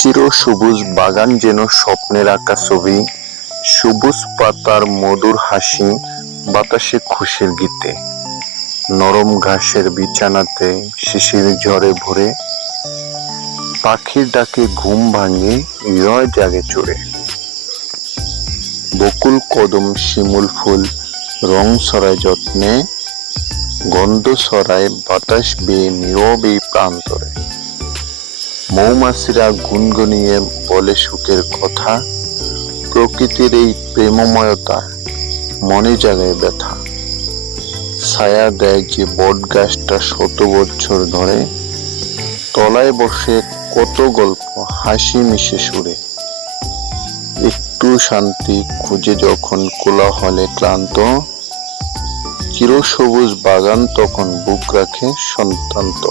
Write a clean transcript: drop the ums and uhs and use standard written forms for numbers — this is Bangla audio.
চিরসবুজ বাগান যেন স্বপ্নের আঁকা ছবি, সবুজ পাতার মধুর হাসি, বাতাসে খুশির গীতে, নরম ঘাসের বিছানাতে শিশির ঝড়ে ভরে, পাখির ডাকে ঘুম ভাঙে, হৃদয় জাগে চড়ে। বকুল কদম শিমুল ফুল রং ছড়ায় যত্নে, গন্ধ ছড়ায় বাতাস বেয়ে নীরবে প্রান্তরে। মৌমাছিরা গুনগুনিয়ে বলে সুখের কথা, প্রকৃতির এই প্রেমময়তা মনে জাগায় ব্যথা। ছায়া দেয় যে বট গাছটা শত বছর ধরে, তলায় বসে কত গল্প হাসি মিশে সুরে। একটু শান্তি খুঁজে যখন কোলাহলে ক্লান্ত, চিরসবুজ বাগান তখন বুক রাখে সন্তান্ত।